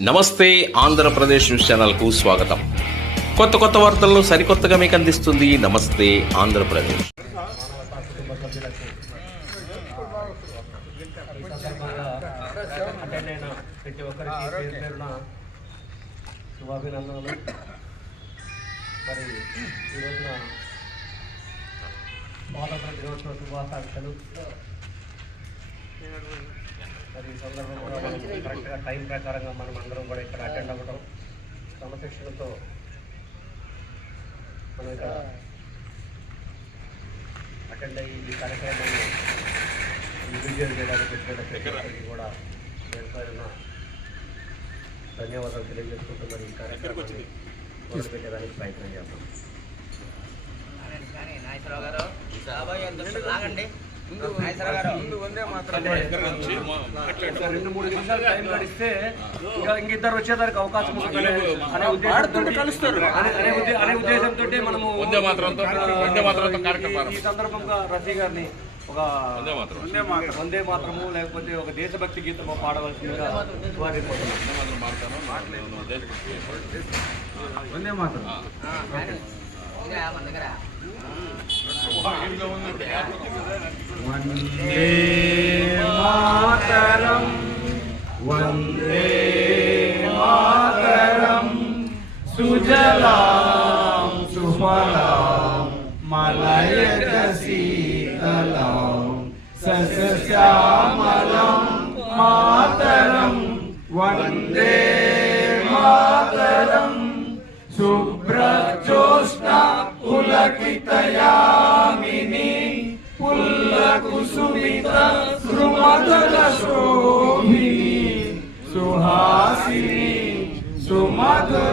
నమస్తే ఆంధ్రప్రదేశ్ న్యూస్ ఛానల్కు స్వాగతం. కొత్త కొత్త వార్తలను సరికొత్తగా మీకు అందిస్తుంది నమస్తే ఆంధ్రప్రదేశ్. ప్రతి ఒక్కరికి శుభాభినందనలు మరి ఈరోజున రోజున స్వాతంత్ర దినోత్సవ శుభాకాంక్షలు. మరి ఈ సందర్భంగా కరెక్ట్గా టైం ప్రకారంగా మనం అందరం కూడా ఇక్కడ అటెండ్ అవ్వడం క్రమశిక్షణతో మనం ఇక్కడ అటెండ్ అయ్యి ఈ కార్యక్రమాన్ని ఇండివిజువల్ చేయడానికి వచ్చినటువంటి కూడా పేరున ధన్యవాదాలు తెలియజేసుకుంటూ మరి ఈ కార్యక్రమాన్ని మొదలుపెట్టడానికి ప్రయత్నం చేద్దాం. నాగేశ్వరరావు గారు రాబోయే లాగండి రెండు మూడు నిమిషాలు టైం గడిస్తే ఇంకా ఇంకిద్దరు వచ్చేదానికి అవకాశం ఉంటుంది అనే ఉద్దేశంతో కలుస్తారు. అనే ఉద్దే- అనే ఉద్దేశంతో మనము వందే వందే ఈ- సందర్భంగా రఫీ గారిని ఒక వందే మాతరం. వందే మాత్రము లేకపోతే ఒక దేశభక్తి గీతము పాడవలసిందిగా కోరుకుంటున్నాం. మాత్రం మారుతాను నేను దేశభక్తి ఇంకా మన దగ్గర వందే మాతరం వందే మాతరం సుజలాం पुल्लकितयामिनी पुल्लकुसुमित सुमधुरशोभिनी सुहासिनी सुमधुरभाष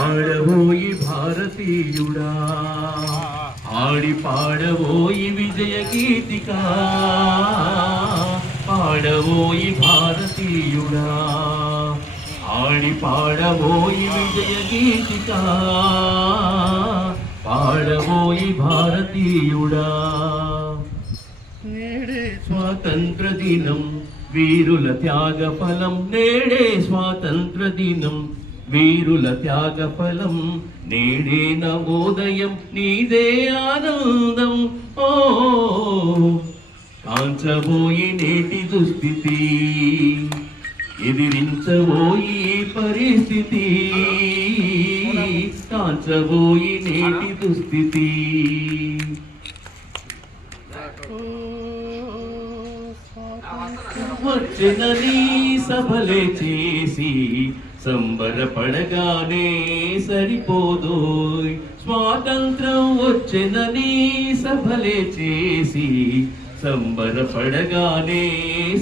ఆడబోయి భారతీయుడా ఆడి పాడబోయి విజయ గీతిక పాడబోయి భారతీయుడా ఆడి పాడబోయి విజయ గీతిక పాడబోయి భారతీయుడా. నేడే స్వాతంత్ర దినం వీరుల త్యాగ ఫలం నేడే స్వాతంత్ర దినం వీరుల త్యాగ ఫలం నేడే నవోదయం నీదే ఆనందం. ఓ కాంచబోయి నేటి దుస్థితి ఎదిరించబోయి పరిస్థితి. కాంచబోయి నేటి దుస్థితి. వచ్చినని సభలే చేసి సంబరపడగానే సరిపోదోయ్ స్వాతంత్రం వచ్చినని సభలే చేసి సంబరపడగానే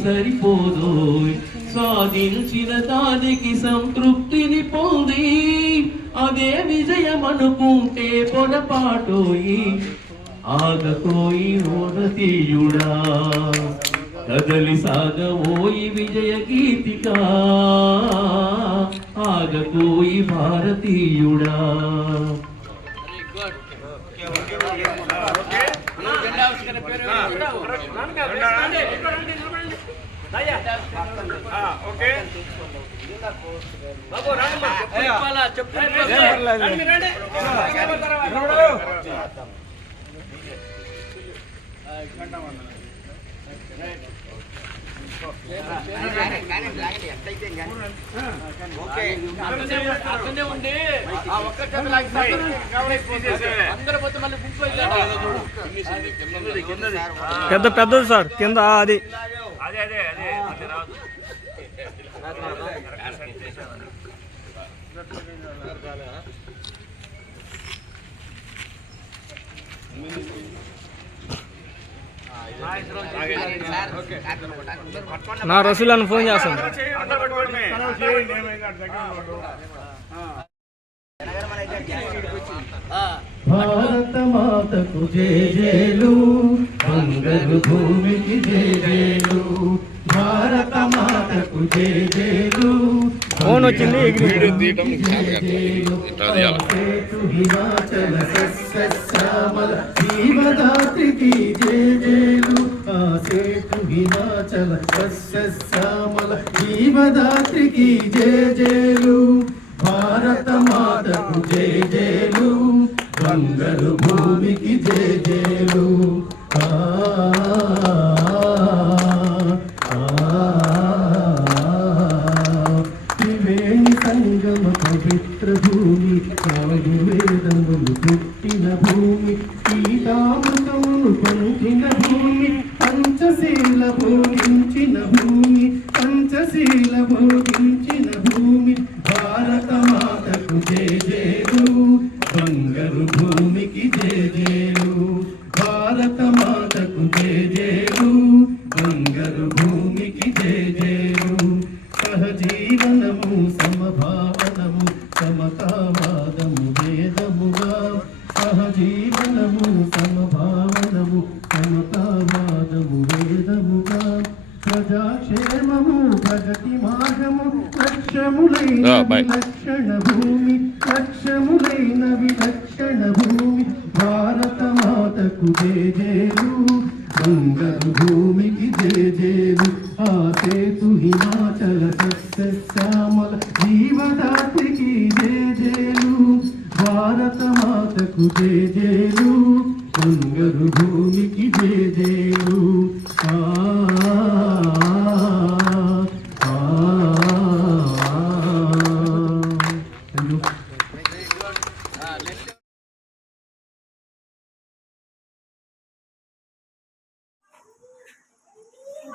సరిపోదోయ్ సాధించిన దానికి సంతృప్తిని పొంది అదే విజయం అనుకుంటే పొరపాటోయి ఆగపోయి ఓడతీయుడా కదలి సాగవోయి విజయ గీతిక ఆగకోయి భారతీయుడా కానివ్వండి లాగండి ఎట్లయితే పెద్ద పెద్దది సార్ కింద అది అదే అదే అదే. రావద్దు నా రసూలను ఫోన్ చేస్తాను. భారత మాతకు జేజేలు బంగరు భూమికి జేజేలు భారత మాతకు జేజేలు. ఫోన్ వచ్చింది జీవదాత్రికి జీవదాత్రికి జేజేలు భారత మాతకు జేజేలు బంగరు భూమికి జేజేలు ఆ ఆ, సీతామృతమును భూమి పంచశీల భోగించిన భూమి పంచశీల భోగించిన భూమి. భారత మాతకు జేజేలు బంగారు భూమికి జేజేలు భారత మాతకు జేజేలు బంగారు భూమికి జేజేలు సహజీవనము సమభావనము సమతావాదము విలక్షణ భూమి లక్ష్యములైన విలక్షణ భూమి భారత మాతకు జేజేలు బంగారు భూమికి జేజేలు ఆ సేతు హిమాచల సస్యశ్యామల జీవదాత్రికి జేజేలు భారత మాతకు జేజేలు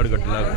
நாடு கட்டுனாங்க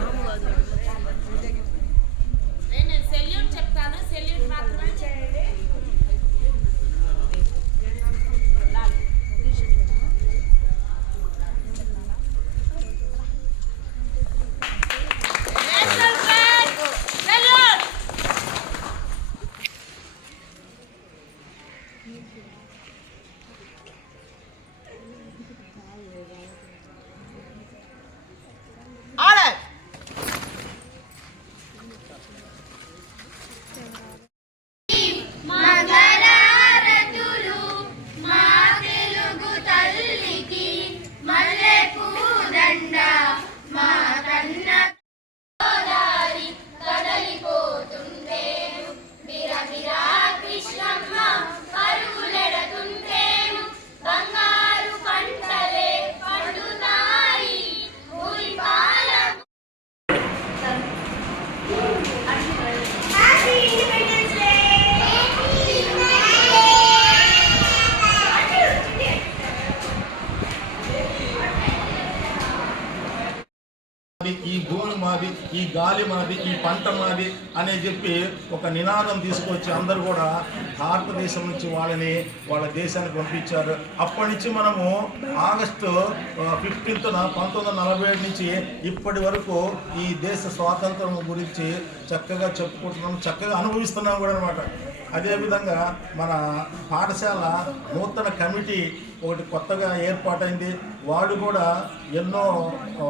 ఈ గాలి మాది ఈ పంట మాది అని చెప్పి ఒక నినాదం తీసుకొచ్చి అందరూ కూడా భారతదేశం నుంచి వాళ్ళని వాళ్ళ దేశానికి పంపించారు. అప్పటి నుంచి మనము ఆగస్టు ఫిఫ్టీన్త్న పంతొమ్మిది వందల నలభై ఏడు నుంచి ఇప్పటి వరకు ఈ దేశ స్వాతంత్రం గురించి చక్కగా చెప్పుకుంటున్నాం చక్కగా అనుభవిస్తున్నాం కూడా అనమాట అదేవిధంగా మన పాఠశాల నూతన కమిటీ ఒకటి కొత్తగా ఏర్పాటైంది. వాడు కూడా ఎన్నో ఆ,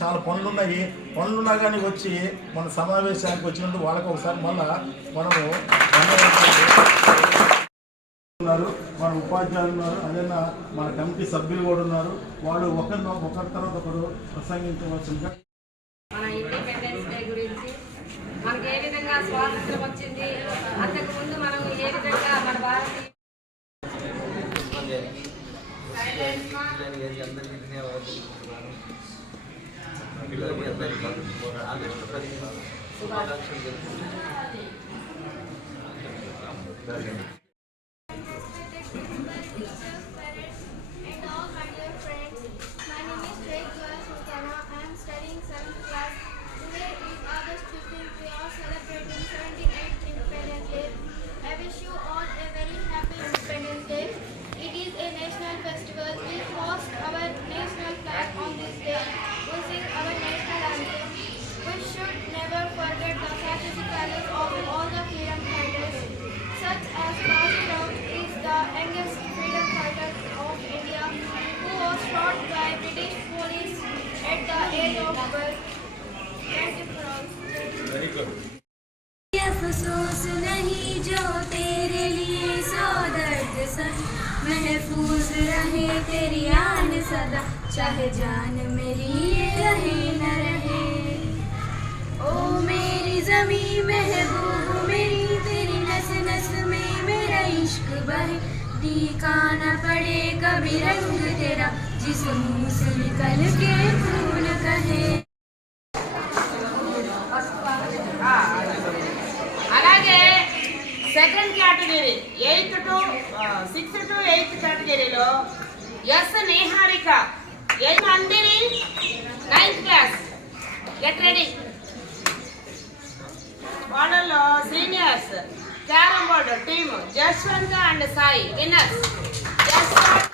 చాలా పనులు ఉన్నాయి పనులున్నా కానీ వచ్చి మన సమావేశానికి వచ్చినందుకు వాళ్ళకి ఒకసారి మళ్ళా మనము ఉన్నారు మన ఉపాధ్యాయులు ఉన్నారు అదే మన కమిటీ సభ్యులు కూడా ఉన్నారు. వాళ్ళు ఒకరి ఒకరి తర్వాత ఒకరు ప్రసంగించవలసిందిగా మన ఇండిపెండెన్స్ డే గురించి మనకి ఏ విధంగా స్వాతంత్రం వచ్చింది? అంతకుముందు మనం ఏ విధంగా మన భారతీయ అందరికీ ధన్యవాదాలు चाहे जान मेरी ये रहे न रहे ओ मेरी जमी महबूब मेरी तेरी नस नस में मेरा इश्क बहे ठिकाना पड़े कभी रंग तेरा जिस मुंह से निकल के खून कहे అలాగే second category eighth to sixth to eighth కేటగిరీలో S Niharika Mandiri, ninth class. Get ready. Seniors, carom board team, Jashwanta and Sai, winners. Jashwanta.